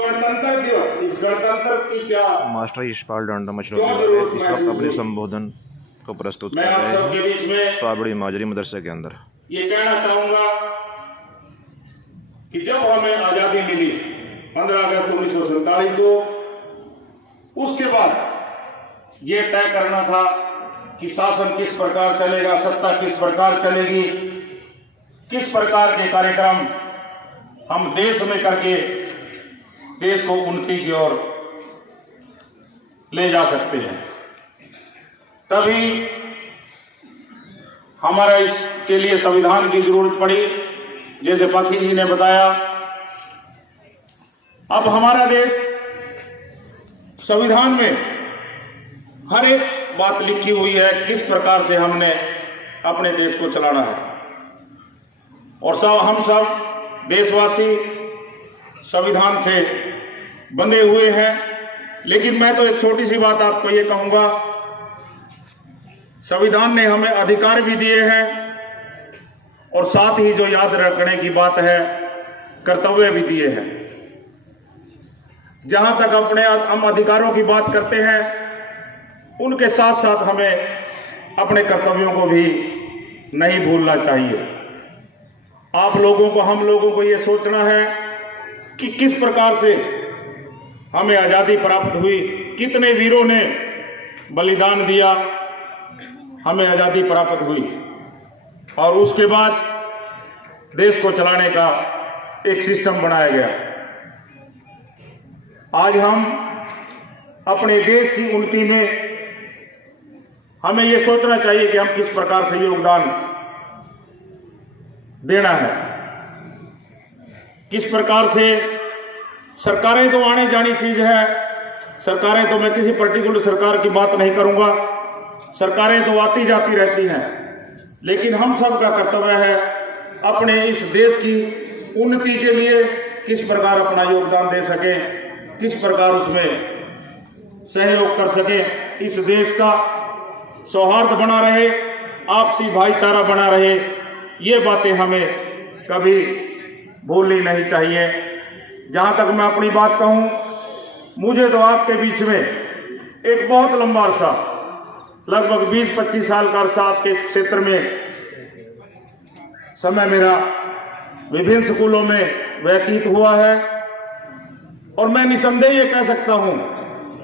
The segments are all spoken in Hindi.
गणतंत्र दिवस, इस गणतंत्र की क्या मास्टर यशपाल डांडा मछली क्यों इस जरूरत वक्त महसूस अपने हुई? संबोधन को प्रस्तुत मैं कर आप रहे सबके हैं बीच में स्वाबड़ी माजरी मदरसे के अंदर। ये कहना चाहूंगा कि जब हमें आजादी मिली 15 अगस्त 1947 को, उसके बाद ये तय करना था कि शासन किस प्रकार चलेगा, सत्ता किस प्रकार चलेगी, किस प्रकार के कार्यक्रम हम देश में करके देश को उन्नति की ओर ले जा सकते हैं। तभी हमारा इसके लिए संविधान की जरूरत पड़ी। जैसे पाखी जी ने बताया, अब हमारा देश संविधान में हर एक बात लिखी हुई है किस प्रकार से हमने अपने देश को चलाना है। और हम सब देशवासी संविधान से बंधे हुए हैं। लेकिन मैं तो एक छोटी सी बात आपको ये कहूंगा, संविधान ने हमें अधिकार भी दिए हैं और साथ ही जो याद रखने की बात है, कर्तव्य भी दिए हैं। जहां तक अपने हम अधिकारों की बात करते हैं, उनके साथ साथ हमें अपने कर्तव्यों को भी नहीं भूलना चाहिए। आप लोगों को, हम लोगों को ये सोचना है कि किस प्रकार से हमें आजादी प्राप्त हुई, कितने वीरों ने बलिदान दिया, हमें आजादी प्राप्त हुई। और उसके बाद देश को चलाने का एक सिस्टम बनाया गया। आज हम अपने देश की उन्नति में हमें यह सोचना चाहिए कि हम किस प्रकार से योगदान देना है, किस प्रकार से। सरकारें तो आने जानी चीज है, सरकारें तो, मैं किसी पर्टिकुलर सरकार की बात नहीं करूंगा, सरकारें तो आती जाती रहती हैं। लेकिन हम सब का कर्तव्य है अपने इस देश की उन्नति के लिए किस प्रकार अपना योगदान दे सके, किस प्रकार उसमें सहयोग कर सके। इस देश का सौहार्द बना रहे, आपसी भाईचारा बना रहे, ये बातें हमें कभी भूलनी नहीं चाहिए। जहां तक मैं अपनी बात कहूं, मुझे तो आपके बीच में एक बहुत लंबा अरसा, लगभग 20-25 साल का अरसा आपके इस क्षेत्र में समय मेरा विभिन्न स्कूलों में व्यतीत हुआ है। और मैं निसंदेह ये कह सकता हूं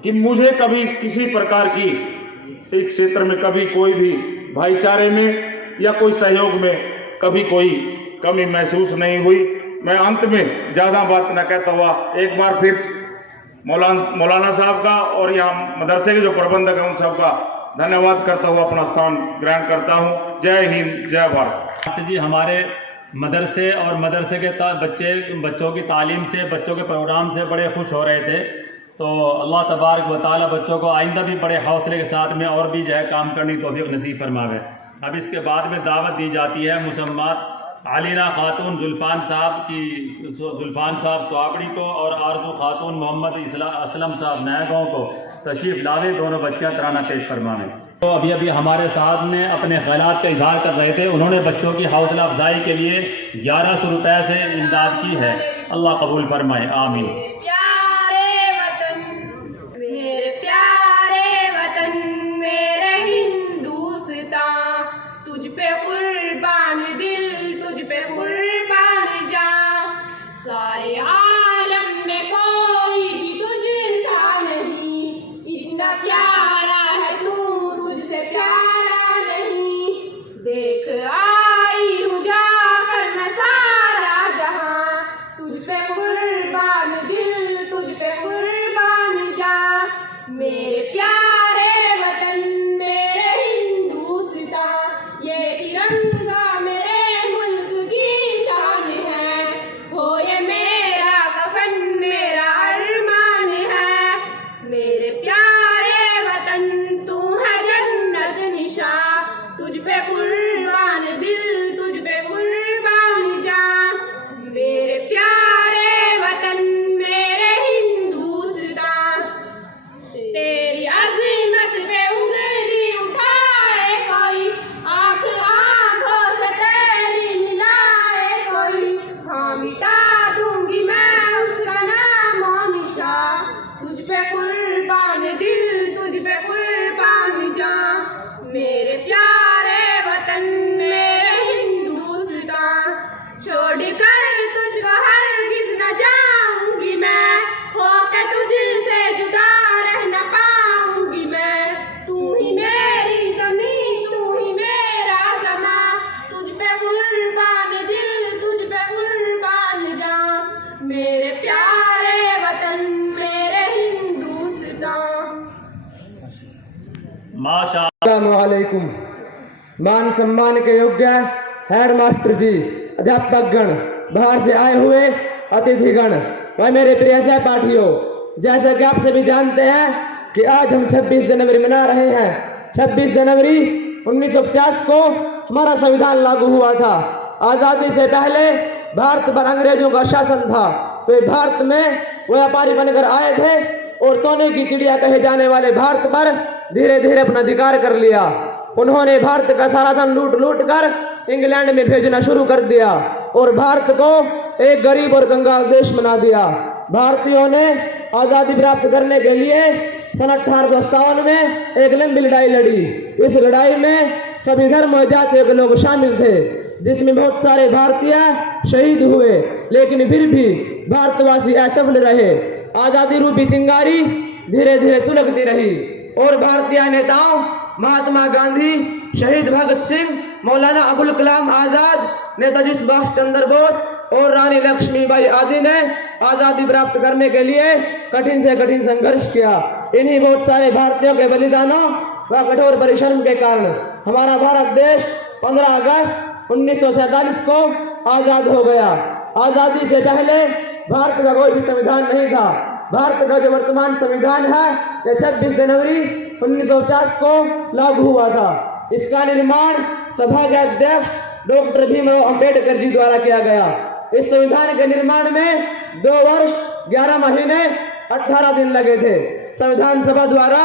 कि मुझे कभी किसी प्रकार की इस क्षेत्र में कभी कोई भी भाईचारे में या कोई सहयोग में कभी कोई कमी महसूस नहीं हुई। मैं अंत में ज्यादा बात न कहता हुआ एक बार फिर मौलाना साहब का और यहाँ मदरसे के जो प्रबंधक हैं उन सबका धन्यवाद करता हुआ अपना स्थान ग्रहण करता हूँ। जय हिंद, जय भारत। जी, हमारे मदरसे और मदरसे के बच्चों की तालीम से, बच्चों के प्रोग्राम से बड़े खुश हो रहे थे। तो अल्लाह तबारक व तआला बच्चों को आइंदा भी बड़े हौसले के साथ में और भी जो है काम करने की तौफीक नसीब फरमावे। अब इसके बाद में दावत दी जाती है मुसम्मत आलिना खातून जुल्फान साहब स्वाबड़ी को और आरजू खातून मोहम्मद असलम साहब नया गाँव को तशरीफ़ लावे। दोनों बच्चियाँ तराना पेश फरमाएँ। तो अभी हमारे साथ में अपने ख्यालात का इजहार कर रहे थे। उन्होंने बच्चों की हौसला अफजाई के लिए 1100 रुपये से इमदाद की है। अल्लाह कबूल फरमाए, आमीन। तुझ पे कुर्बान दिल, तुझ पे कुर्बान जान, सारे आलम में कोई भी तुझसा नहीं, इतना प्यारा है तू, तुझसे प्यारा नहीं। देख आई हूँ जाकर मैं सारा जहां, तुझ पे कुर्बान दिल, माशा अस्सलामुअलैकुम। मान सम्मान के योग्य हेड मास्टर जी, अध्यापकगण, बाहर से आए हुए अतिथिगण व मेरे प्रिय सहपाठियों, जैसा कि आप सभी जानते हैं कि आज हम 26 जनवरी मना रहे हैं। 26 जनवरी 1950 को हमारा संविधान लागू हुआ था। आज़ादी से पहले भारत पर अंग्रेजों का शासन था। वे भारत में व्यापारी बनकर आए थे और सोने की चिड़िया कहे जाने वाले भारत पर धीरे धीरे अपना अधिकार कर लिया। उन्होंने भारत का सारा धन लूट लूट कर इंग्लैंड में भेजना शुरू कर दिया और भारत को एक गरीब और कंगाल देश बना दिया। भारतीयों ने आज़ादी प्राप्त करने के लिए सन 1857 में एक लंबी लड़ाई लड़ी। इस लड़ाई में सभी धर्म और जातियों के लोग शामिल थे, जिसमें बहुत सारे भारतीय शहीद हुए, लेकिन फिर भी भारतवासी असफल रहे। आज़ादी रूपी चिंगारी धीरे धीरे सुलगती रही और भारतीय नेताओं महात्मा गांधी, शहीद भगत सिंह, मौलाना अबुल कलाम आजाद, नेताजी सुभाष चंद्र बोस और रानी लक्ष्मीबाई आदि ने आज़ादी प्राप्त करने के लिए कठिन से कठिन संघर्ष किया। इन्हीं बहुत सारे भारतीयों के बलिदानों व कठोर परिश्रम के कारण हमारा भारत देश 15 अगस्त 1947 को आज़ाद हो गया। आज़ादी से पहले भारत का कोई भी संविधान नहीं था। भारत का जो वर्तमान संविधान है यह 26 जनवरी 1950 को लागू हुआ था। इसका निर्माण सभा के अध्यक्ष डॉक्टर भीमराव अंबेडकर जी द्वारा किया गया। इस संविधान के निर्माण में 2 वर्ष 11 महीने 18 दिन लगे थे। संविधान सभा द्वारा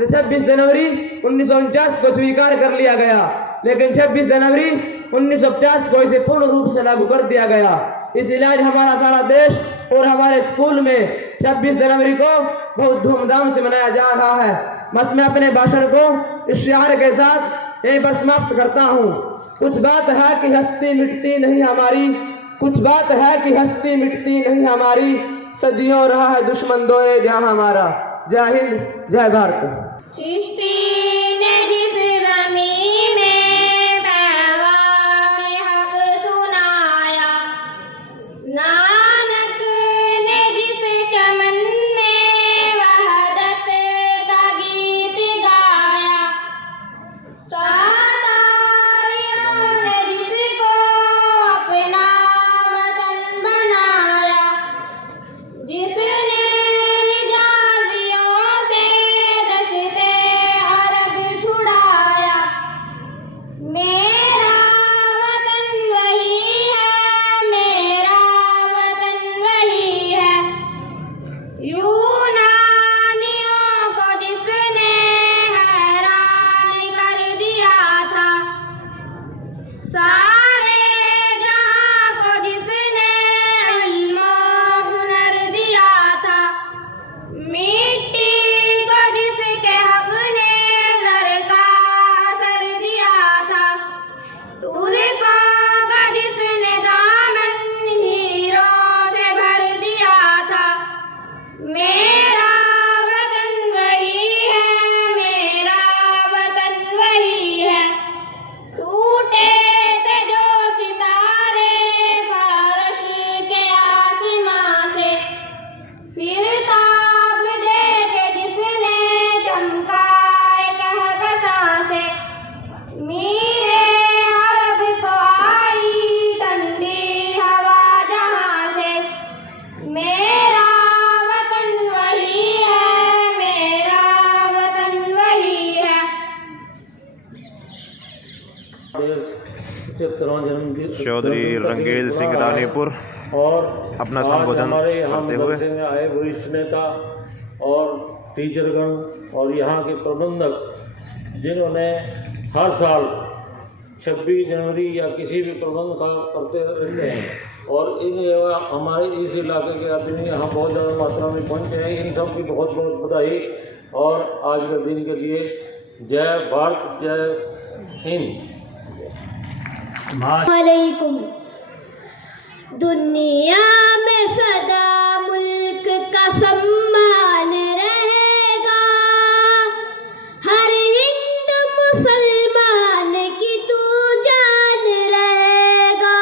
26 जनवरी 1949 को स्वीकार कर लिया गया, लेकिन 26 जनवरी 1950 को इसे पूर्ण रूप से लागू कर दिया गया। इसलिए आज हमारा सारा देश और हमारे स्कूल में 26 जनवरी को बहुत धूमधाम से मनाया जा रहा है। बस मैं अपने भाषण को इस शिआर के साथ यहीं पर समाप्त करता हूँ। कुछ बात है कि हस्ती मिटती नहीं हमारी, कुछ बात है कि हस्ती मिटती नहीं हमारी, सदियों रहा है दुश्मन दोए जहां हमारा। जय हिंद, जय भारत। चिश्ती ने जिस ज़मीं में पैगाम हक सुनाया, नानक ने जिस चमन में वहदत का गीत गाया, तातारियों ने जिसको अपना वतन बनाया, जिसने चौधरी रंगेल सिंह रानीपुर और अपना संबोधन हमारे यहाँ करते हुए मदरसे में आए वरिष्ठ नेता और टीचरगण और यहाँ के प्रबंधक, जिन्होंने हर साल 26 जनवरी या किसी भी प्रबंध का करते रहते हैं और इन हमारे इस इलाके के आदमी यहाँ बहुत ज़्यादा मात्रा में पहुँचे हैं। इन सब की बहुत बहुत बधाई और आज के दिन के लिए जय भारत, जय हिंद। वालेकुम। दुनिया में सदा मुल्क का सम्मान रहेगा, हर हिंदू मुसलमान की तू जान रहेगा।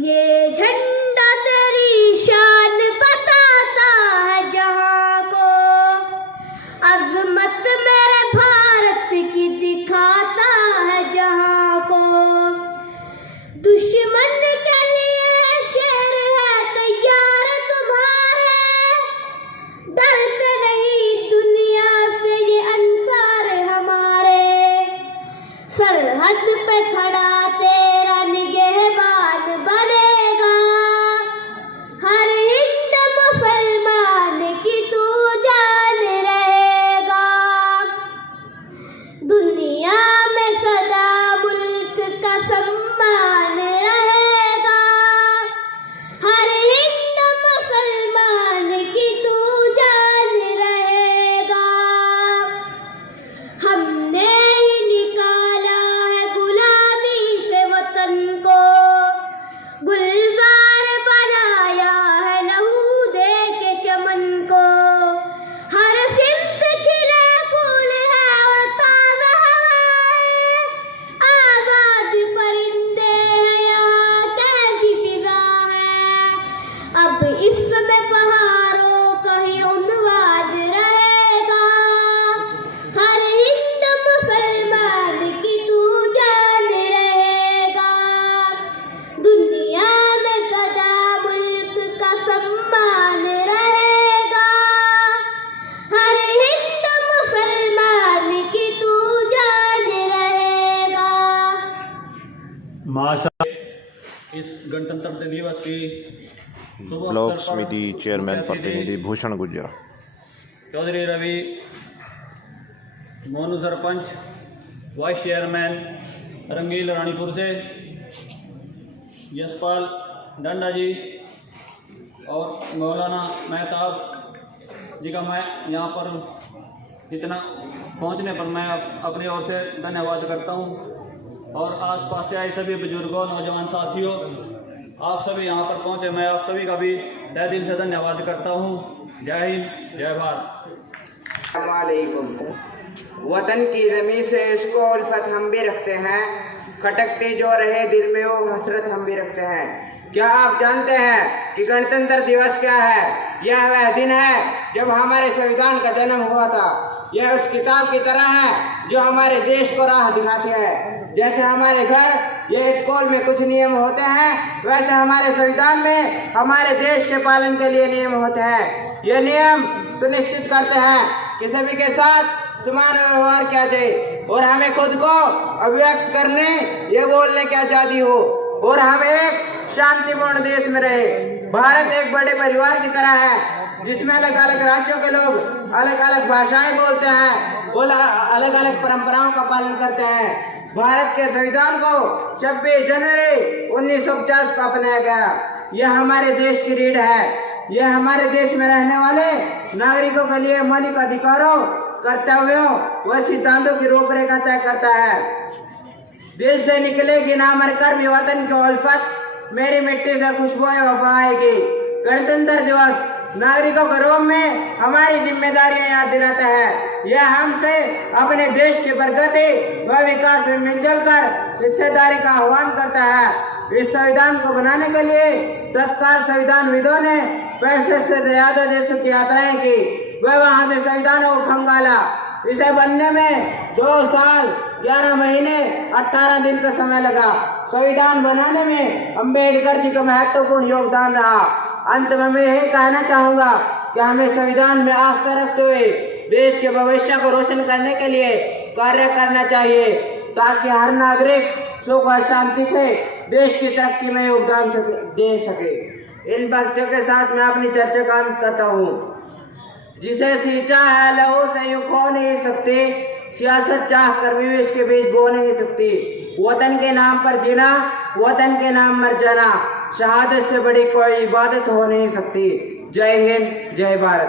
ये झंडा तेरी शान बताता है जहां को, अज़मत में इसमें पहाड़ों का ही उन्वान रहेगा। हर हिंद मुसलमान की तू जान रहेगा। दुनिया में सदा मुल्क का सम्मान रहेगा। हर हिंद मुसलमान की तू जान रहेगा। माशाअल्लाह, इस गणतंत्र दिवस की शुभ ब्लॉक अवसर पर समिति चेयरमैन प्रतिनिधि भूषण गुज्जर, चौधरी रवि, मोनू सरपंच, वाइस चेयरमैन रंगील रानीपुर से, यशपाल डंडा जी और मौलाना मेहताब जी का मैं यहाँ पर इतना पहुँचने पर मैं अपनी ओर से धन्यवाद करता हूँ। और आसपास से आए सभी बुजुर्गों, नौजवान साथियों, आप सभी यहाँ पर पहुँचे, मैं आप सभी का भी तहे दिल से धन्यवाद करता हूँ। जय हिंद, जय भारत। अस्सलामुअलैकुम। वतन की ज़मीं से इसको उल्फत हम भी रखते हैं, खटकती जो रहे दिल में वो हसरत हम भी रखते हैं। क्या आप जानते हैं कि गणतंत्र दिवस क्या है? यह वह दिन है जब हमारे संविधान का जन्म हुआ था। यह उस किताब की तरह है जो हमारे देश को राह दिखाती है। जैसे हमारे घर या स्कूल में कुछ नियम होते हैं, वैसे हमारे संविधान में हमारे देश के पालन के लिए नियम होते हैं। ये नियम सुनिश्चित करते हैं कि सभी के साथ समान व्यवहार किया जाए और हमें खुद को अभिव्यक्त करने ये बोलने की आज़ादी हो और हम एक शांतिपूर्ण देश में रहे। भारत एक बड़े परिवार की तरह है जिसमें अलग अलग राज्यों के लोग अलग अलग भाषाएं बोलते हैं और अलग अलग परंपराओं का पालन करते हैं। भारत के संविधान को 26 जनवरी 1950 को अपनाया गया। यह हमारे देश की रीढ़ है। यह हमारे देश में रहने वाले नागरिकों के लिए मौलिक अधिकारों, कर्तव्यों व सिद्धांतों की रूपरेखा तय करता है। दिल से निकलेगी ना मरकर भी वतन की उल्फत, मेरी मिट्टी से खुशबुएं वफा आएगी। गणतंत्र दिवस नागरिकों के रूप में हमारी जिम्मेदारियां याद दिलाता है। यह हमसे अपने देश की प्रगति व विकास में मिलजुल कर हिस्सेदारी का आह्वान करता है। इस संविधान को बनाने के लिए तत्काल संविधानविदों ने 65 से ज्यादा देशों की यात्राएं की। वह वहां से संविधानों को खंगाला। इसे बनने में 2 साल 11 महीने 18 दिन का समय लगा। संविधान बनाने में अम्बेडकर जी का महत्वपूर्ण योगदान रहा। अंत में मैं यही कहना चाहूँगा कि हमें संविधान में आस्था रखते हुए देश के भविष्य को रोशन करने के लिए कार्य करना चाहिए ताकि हर नागरिक सुख और शांति से देश की तरक्की में योगदान दे सके। इन बातों के साथ मैं अपनी चर्चा का अंत करता हूँ। जिसे सींचा है लहू से यूं खो नहीं सकती, सियासत चाह कर भी इसके बीच बो नहीं सकती। वतन के नाम पर जीना, वतन के नाम मर जाना, शहादत से बड़ी कोई इबादत हो नहीं सकती। जय हिंद, जय भारत।